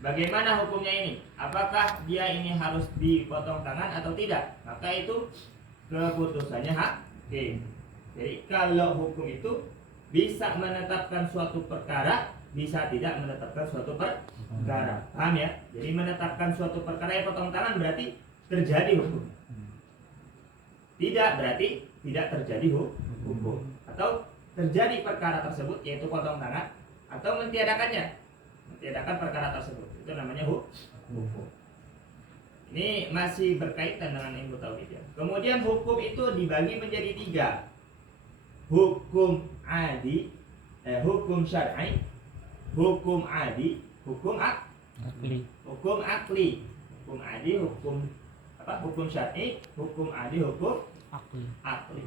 bagaimana hukumnya ini? Apakah dia ini harus dipotong tangan atau tidak? Maka itu keputusannya hakim. Jadi kalau hukum itu bisa menetapkan suatu perkara, bisa tidak menetapkan suatu perkara. Paham ya? Jadi menetapkan suatu perkara yang potong tangan berarti terjadi hukum. Tidak berarti tidak terjadi hukum. Atau terjadi perkara tersebut yaitu potong tangan, atau mentiadakannya, mentiadakan perkara tersebut, itu namanya hukum. Ini masih berkaitan dengan ilmu tauhid ya. Kemudian hukum itu dibagi menjadi 3. Hukum adi, hukum syar'i, hukum adi, hukum akli. Hukum akli, hukum adi, hukum apa? Hukum syar'i, hukum adi, hukum akli.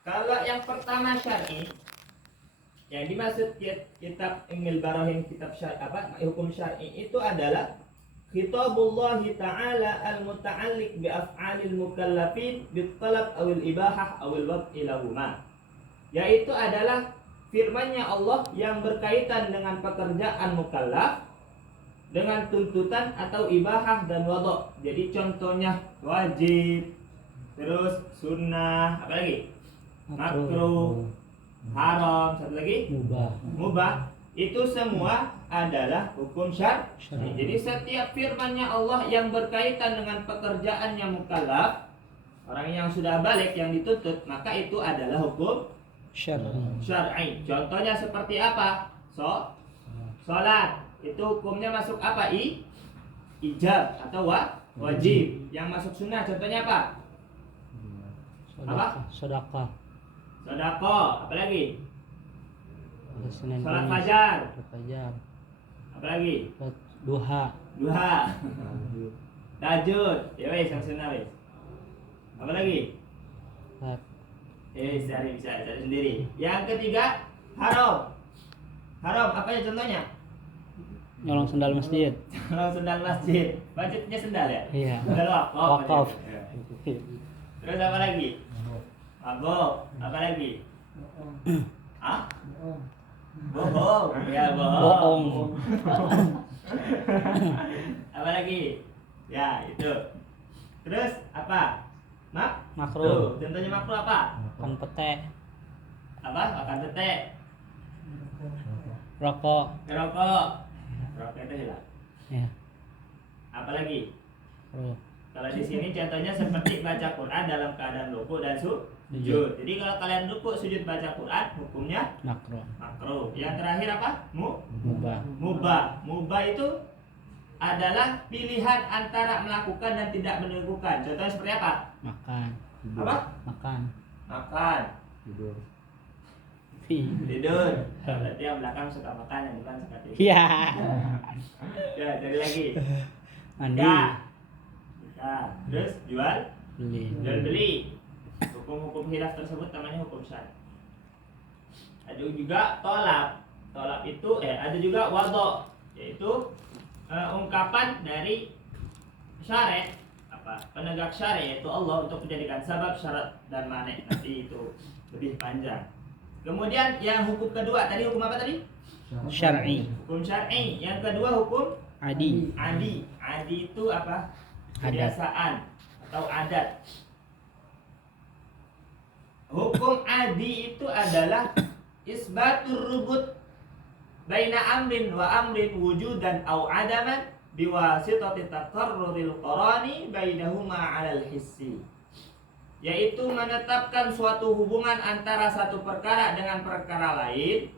Kalau yang pertama syar'i, yang dimaksud kitab Ingil Barahin, kitab syar'i apa? Hukum syar'i itu adalah khitabullah ta'ala al-muta'alliq bi af'alil mukallafin bit talab awil ibahah awil wad'i lahuma. Yaitu adalah firman-Nya Allah yang berkaitan dengan pekerjaan mukallaf dengan tuntutan atau ibahah dan wadha. Jadi contohnya wajib, terus sunnah, apa lagi? Makruh, haram, satu lagi mubah. Itu semua adalah hukum syar'i. Jadi setiap firman-Nya Allah yang berkaitan dengan pekerjaannya mukallaf, orang yang sudah balik yang dituntut, maka itu adalah hukum syar'i. Contohnya seperti apa? Salat. Itu hukumnya masuk apa? Ijab atau wajib. Yang masuk sunnah contohnya apa? Sedekah. Apa lagi? Salat fajar. Apa lagi? Duha. Tahajud. Ya wes, yang sunnah wes. Apa lagi? Cari sendiri. Yang ketiga, haram. Apa ya contohnya? Nyolong sendal masjid. Budgetnya sendal ya? Iya. Sendal wakaf. Wakaf. Terus apa lagi? Mabok. Apa lagi? Bohong. Ya, bohong. Apa lagi? Ya, itu. Terus apa? Makruh. Contohnya makruh apa? Makan pete. Apa? Makan pete. Rokok. Rokok itu hilang. Ya. Apa lagi? Makruh. Kalau di sini contohnya seperti baca Quran dalam keadaan ruku dan sujud. Jadi kalau kalian ruku sujud baca Quran, hukumnya makruh. Yang terakhir apa? Mubah itu adalah pilihan antara melakukan dan tidak melakukan. Contohnya seperti apa? Makan. Tidur. Berarti yang belakang suka makan, yang depan suka tidur. Iya. Ya, cari lagi. Mandi. Terus jual beli. Hukum-hukum khilaf tersebut namanya hukum syar'i. Ada juga tolab itu ada juga wadha, yaitu ungkapan dari syariat, penegak syariat yaitu Allah untuk menjadikan sebab, syarat dan mane. Nanti itu lebih panjang. Kemudian yang hukum kedua tadi hukum apa tadi? Syar'i. Hukum syar'i. Yang kedua hukum Adi itu apa? Kebiasaan atau adat. Hukum adi itu adalah isbatur rubut baina amrin wa amrin wujudan au adaman biwasitati taqarruril qarani bainahuma 'alal hissi. Yaitu menetapkan suatu hubungan antara satu perkara dengan perkara lain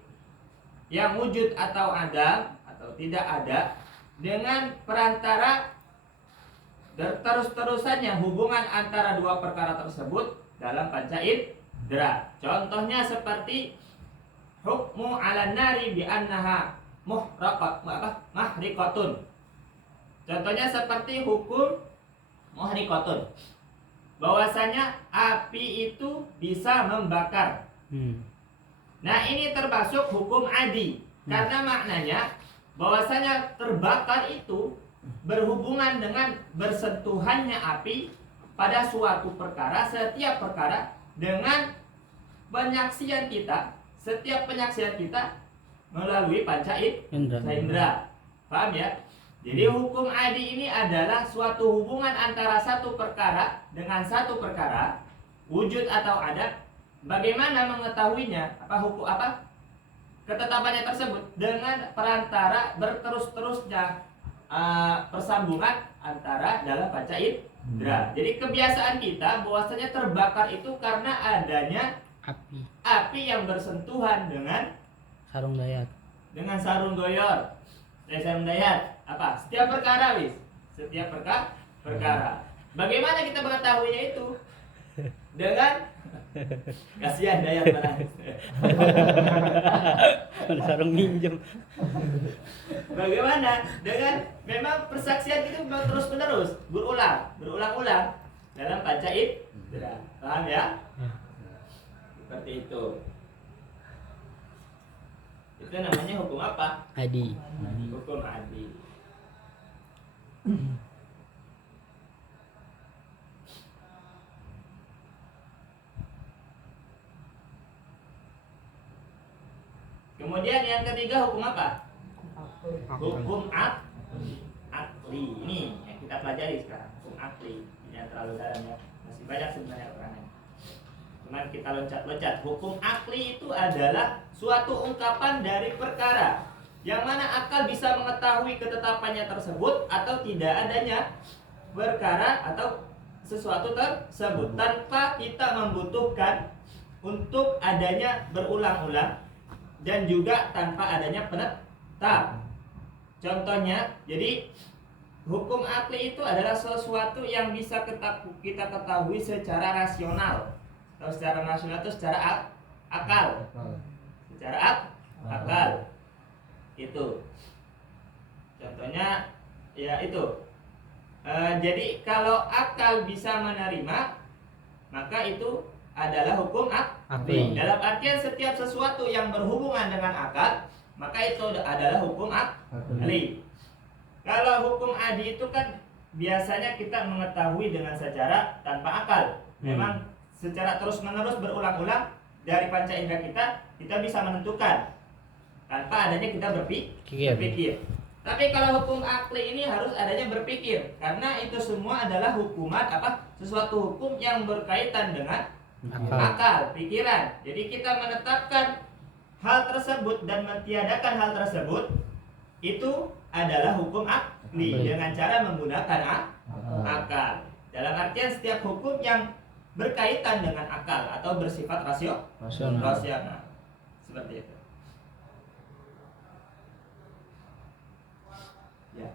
yang wujud atau ada atau tidak ada dengan perantara terus-terusannya hubungan antara dua perkara tersebut dalam panca indra. Contohnya seperti hukmu 'alan nari bi annaha mahriqatun. Contohnya seperti hukum muhriqatun, bahwasanya api itu bisa membakar. Nah, ini termasuk hukum adi karena maknanya bahwasanya terbakar itu berhubungan dengan bersentuhannya api pada suatu perkara, setiap perkara dengan penyaksian kita. Setiap penyaksian kita melalui panca Indra. indera. Paham ya? Jadi hukum adi ini adalah suatu hubungan antara satu perkara dengan satu perkara, wujud atau ada. Bagaimana mengetahuinya? Ketetapannya tersebut dengan perantara berterus-terusnya persambungan antara dalam panca indera. Jadi kebiasaan kita bahwasanya terbakar itu karena adanya api yang bersentuhan dengan Sarung dayat. sarung goyor. Sarung dayat. Setiap perkara setiap perkara. Bagaimana kita mengetahuinya itu? Dengan kasihan dayat mana? Sarung minjem. Bagaimana? Dengan memang persaksian itu memang terus menerus, berulang-ulang dalam panca indera. Paham ya? Seperti itu. Itu namanya hukum apa? Adi. Hukum adi. Kemudian yang ketiga hukum apa? Hukum akli. Ini yang kita pelajari sekarang. Hukum akli. Tidak terlalu dalam ya. Masih banyak sebenarnya orangnya. Cuman kita loncat-loncat. Hukum akli itu adalah suatu ungkapan dari perkara yang mana akal bisa mengetahui ketetapannya tersebut atau tidak adanya perkara atau sesuatu tersebut tanpa kita membutuhkan untuk adanya berulang-ulang dan juga tanpa adanya penetap. Contohnya, jadi hukum akli itu adalah sesuatu yang bisa kita ketahui secara rasional. Atau secara nasional itu secara akal. Secara akal. Itu. Contohnya ya itu. Jadi kalau akal bisa menerima, maka itu adalah hukum akli. Dalam artian setiap sesuatu yang berhubungan dengan akal, maka itu adalah hukum akli. Kalau hukum adi itu kan biasanya kita mengetahui dengan secara tanpa akal. Memang secara terus-menerus berulang-ulang dari panca indera kita bisa menentukan tanpa adanya kita berpikir. Tapi kalau hukum akli ini harus adanya berpikir, karena itu semua adalah hukuman sesuatu hukum yang berkaitan dengan akal, pikiran. Jadi kita menetapkan hal tersebut dan mentiadakan hal tersebut itu adalah hukum akli dengan cara menggunakan akal. Dalam artian setiap hukum yang berkaitan dengan akal atau bersifat rasional. Seperti itu. Ya.